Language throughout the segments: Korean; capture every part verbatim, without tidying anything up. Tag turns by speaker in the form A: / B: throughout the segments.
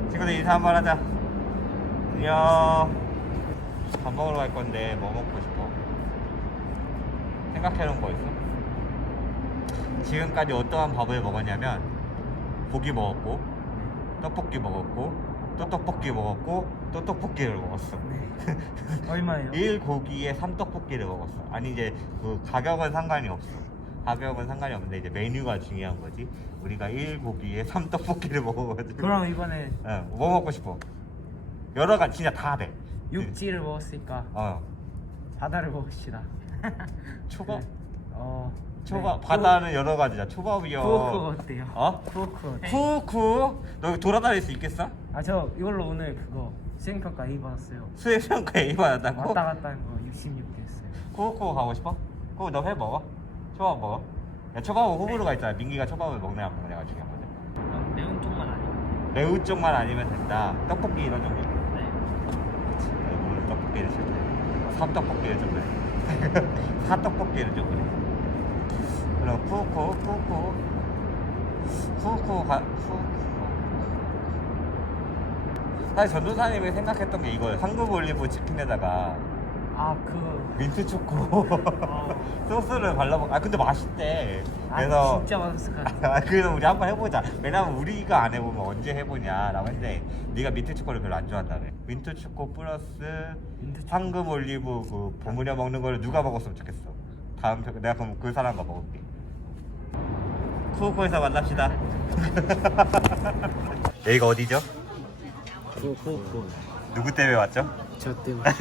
A: 친구들 인사 한번 하자. 안녕. 밥 먹으러 갈 건데 뭐 먹고 싶어? 생각해놓은 거 있어? 지금까지 어떠한 밥을 먹었냐면 고기 먹었고 떡볶이 먹었고 또 떡볶이 먹었고 또 떡볶이를 먹었어.
B: 네. 얼마예요?
A: 일 고기에 삼 떡볶이를 먹었어. 아니 이제 그 가격은 상관이 없어. 가격은 상관이 없는데 이제 메뉴가 중요한 거지. 우리가 일 고기에 삼 떡볶이를 먹어가지고.
B: 그럼 이번에
A: 응, 뭐 먹고 싶어? 여러 가지 진짜 다 돼.
B: 육지를 먹었으니까
A: 어.
B: 바다를 먹읍시다.
A: 초밥?
B: 어.
A: 초밥.
B: 네.
A: 바다는 여러 가지야. 초밥이요.
B: 쿠오쿠 어때요?
A: 어?
B: 쿠오쿠 어때?
A: 쿠쿠? 너 돌아다닐 수 있겠어?
B: 아 저 이걸로 오늘 그거 수행평가 A 받았어요.
A: 수행평가 A 받았다고?
B: 왔다 갔다 한 거 육십육 개 했어요.
A: 쿠쿠 가고 싶어? 그거 너 회 먹어? 초밥 먹어? 야, 초밥은 호불호가 있잖아. 민기가 초밥을 먹냐 안 먹냐가 중요한 거지.
B: 아, 매운 쪽만 아니면.
A: 매운 쪽만 아니면 된다. 떡볶이 이런 종류?
B: 네.
A: 오늘 떡볶이를 싫대. 삼떡볶이를 좀 그래. 사떡볶이를 좀 그래. 그럼 쿠쿠 쿠쿠 쿠쿠 가 쿠쿠. 사실 전도사님이 생각했던 게 이거예요. 한국 올리브 치킨에다가
B: 아그
A: 민트 초코 소스를 발라먹. 아 근데 맛있대.
B: 아,
A: 그래서
B: 진짜 맛있을 것 같아.
A: 아, 그래서 우리 한번 해보자. 왜냐면 우리가 안 해보면 언제 해보냐라고 했는데 네가 민트 초코를 별로 안 좋아한다며. 민트 초코 플러스
B: 민트 초코.
A: 황금 올리브 그 버무려 먹는 거를 누가 먹었으면 좋겠어. 다음 편 내가 그럼 그 사람과 먹을게. 쿠오쿠에서 만납시다. 여기가 어디죠?
B: 쿠오쿠.
A: 누구 때문에 왔죠?
B: 저 때문에.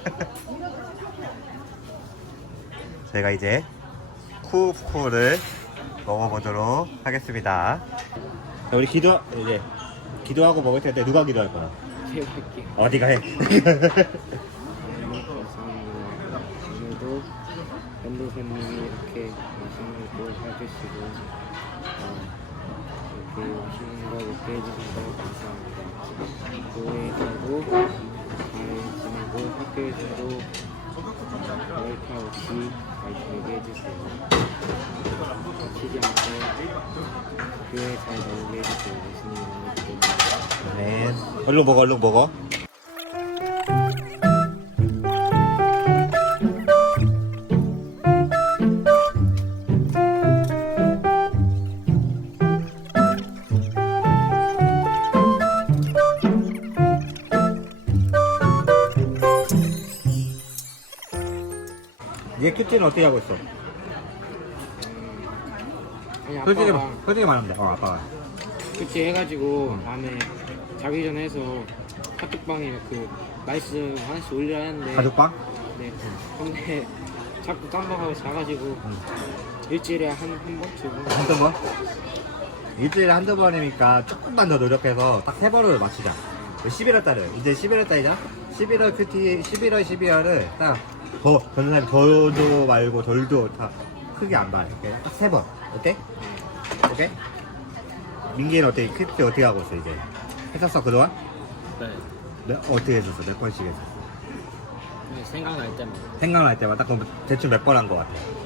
A: 저희가 이제 쿠오쿠를 먹어보도록 하겠습니다. 자, 우리 기도 이제 기도하고 먹을 텐데 누가 기도할 거야?
B: 제가 할게.
A: 어디가 해?
C: 오늘도 전도사님이 이렇게 맛있는 걸 해주시고 어, 이렇게 오시는 거 먹게 해주셔서 감사합니다. 교회에서도 잘 지내고 학교에서도 월카 없이 잘 지내게 해주세요. 다치지 않고 교회 잘 나오게 해주세요. 예수님 이름으로 기도합니다.
A: 네. 얼른 먹어, 얼른 먹어. 얘 큐티는 어떻게 하고 있어?
C: 아니
A: 솔직히,
C: 아빠가
A: 솔직히 말하면 돼. 어, 아빠가.
C: 그치 해가지고 밤에 자기 전에 해서 카톡방에 그 말씀 하나씩 올리라 했는데
A: 가족방?
C: 네 근데 자꾸 깜빡하고 자가지고 일주일에 한 한 번? 두 번?
A: 한두 번? 일주일에 한두 번이니까 조금만 더 노력해서 딱 세 번을 맞추자. 십일월 달에 이제 십일월 달이잖아? 십일월 큐티, 십일월, 십이월을 딱 더, 전사님 더도 말고 덜도 다 크게 안 봐. 이렇게 딱 세 번. 오케이? 오케이? 민기는 어떻게, 큐티 어떻게 하고 있어, 이제? 했었어, 그동안?
C: 네
A: 네? 어떻게 했었어? 몇 번씩 했었어?
C: 생각날 때마다
A: 생각날 때마다 그럼 대충 몇 번 한 거 같아?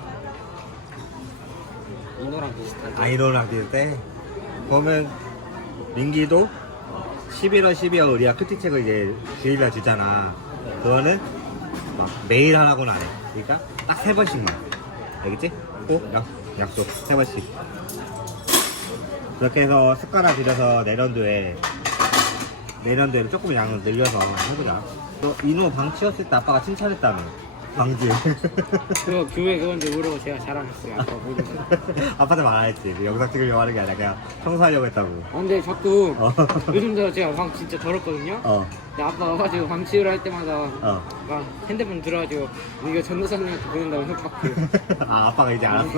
C: 이노랑 비슷하게
A: 아이돌랑 비슷해? 그러면 민기도 십일월, 십이월 우리가 큐티 책을 이제 주일날 주잖아. 그거는 막 매일 하라고는 안 해. 그러니까 딱 세 번씩만. 알겠지? 꼭 약, 약속 세 번씩. 그렇게 해서 습관화 들여서 내년도에 내년도에 조금 양을 늘려서 해보자. 또 인호 방 치웠을 때 아빠가 칭찬했다며. 방지.
C: 그거 교회 그건데 모르고 제가 자랑했어요 아빠 보고서
A: 아빠한테 말했지. 영상 찍으려고 하는 게 아니라 그냥 청소하려고 했다고.
C: 아, 근데 자꾸
A: 어.
C: 요즘 들어 제가 방 진짜 더럽거든요
A: 어.
C: 근데 아빠 와가지고 방 치우라 할 때마다
A: 어.
C: 막 핸드폰 들어가지고 이거 전도사님한테 보낸다고 협박해요
A: 아, 아빠가 이제 알았어?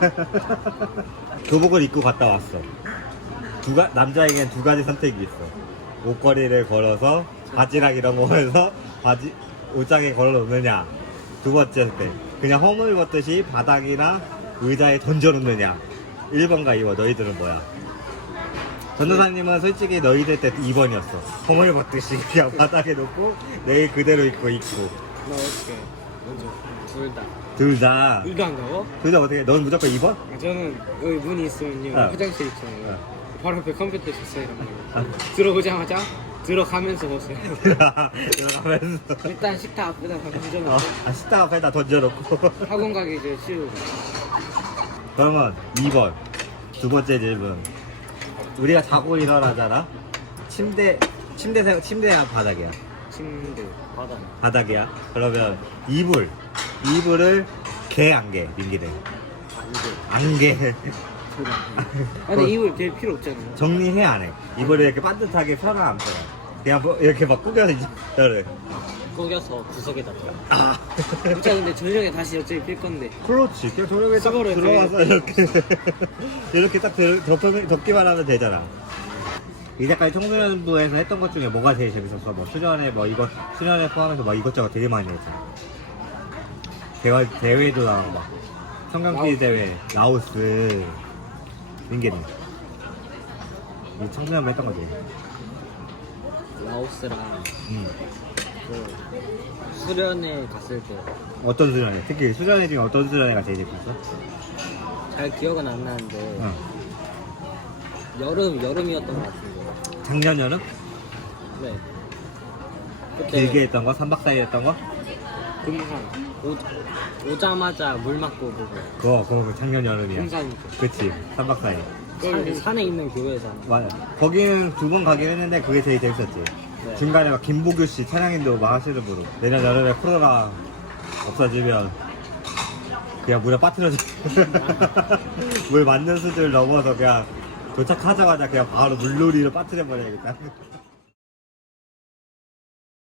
A: 교복을 입고 갔다 왔어. 두 가, 남자에겐 두 가지 선택이 있어. 옷걸이를 걸어서 바지락 이런 거 해서 바지, 옷장에 걸어 놓느냐. 두 번째 선택. 그냥 허물 벗듯이 바닥이나 의자에 던져 놓느냐. 일 번과 이 번. 너희들은 뭐야? 전도사님은 솔직히 너희들 때 이 번이었어. 허물 벗듯이 그냥 바닥에 놓고 내일 그대로 입고 입고.
C: 나 어떻게 먼저 둘다
A: 둘 다.
C: 이거 한다고?
A: 둘 다 어떻게? 넌 무조건 이 번?
C: 아, 저는 여기 문이 있으면요
A: 어.
C: 화장실 있잖아요
A: 어.
C: 바로 앞에 컴퓨터 있었어요.
A: 아.
C: 들어오자마자 들어가면서 먹었어요.
A: 들어가면서
C: 일단 식탁 앞에다
A: 어?
C: 던져놓고
A: 아 식탁 앞에다 던져놓고
C: 학원 가기 이제 쉬우고.
A: 그러면 이 번 두 번째 질문. 우리가 자고 일어나잖아. 침대 침대 생 침대야 바닥이야.
C: 침대.
B: 바다.
A: 바닥이야. 그러면 이불 이불을 개 안개 민기네.
B: 안돼.
A: 안개
C: 아 근데 이불 될 필요 없잖아요.
A: 정리해 안 해. 이불을 이렇게 반듯하게 펴라 안 펴라. 그냥 뭐 이렇게 막 꾸겨서 이제 저를.
B: 꾸겨서 구석에다 둬.
A: 아.
C: 진짜 근데 저녁에 다시 어차피 필 건데.
A: 그렇지. 그냥 저녁에 딱
C: 수거를
A: 들어와서 이렇게 이렇게 딱 들- 덮- 덮기만 하면 되잖아. 이제까지 청소년부에서 했던 것 중에 뭐가 제일 재밌었어? 뭐 수련회 뭐 이거 수련회 포함해서 뭐 이것저것 되게 많이 했잖아. 대회 대회도 나가고 막 성경기 대회, 라오스, 민기는 이 청소년부 했던 거지.
B: 라오스랑
A: 음.
B: 그 수련회 갔을 때 잘
A: 어떤 수련회? 특히 수련회 중에 어떤 수련회가 제일 재밌었어?
B: 기억은 안 나는데
A: 응.
B: 여름 여름이었던 것 같은데.
A: 작년 여름?
B: 네. 그때
A: 길게 했던 거? 삼 박 사 일 했던 거?
C: 금산.
B: 오, 오자마자 물 맞고 보고
A: 그거 그거 작년 여름이야.
C: 금산이죠.
A: 그치. 삼 박 사 일.
B: 산, 산에 있는 교회에서 하는 거.
A: 맞아. 거기는 두 번 가긴 했는데 그게 제일 재밌었지.
B: 네.
A: 중간에 막 김보규 씨 찬양인도 막 하시는 분으로 내년 여름에 코로나 없어지면 그냥 물에 빠뜨려져. 물 맞는 수준을 넘어서 그냥 도착하자마자 그냥 바로 물놀이로 빠뜨려 버려야겠다.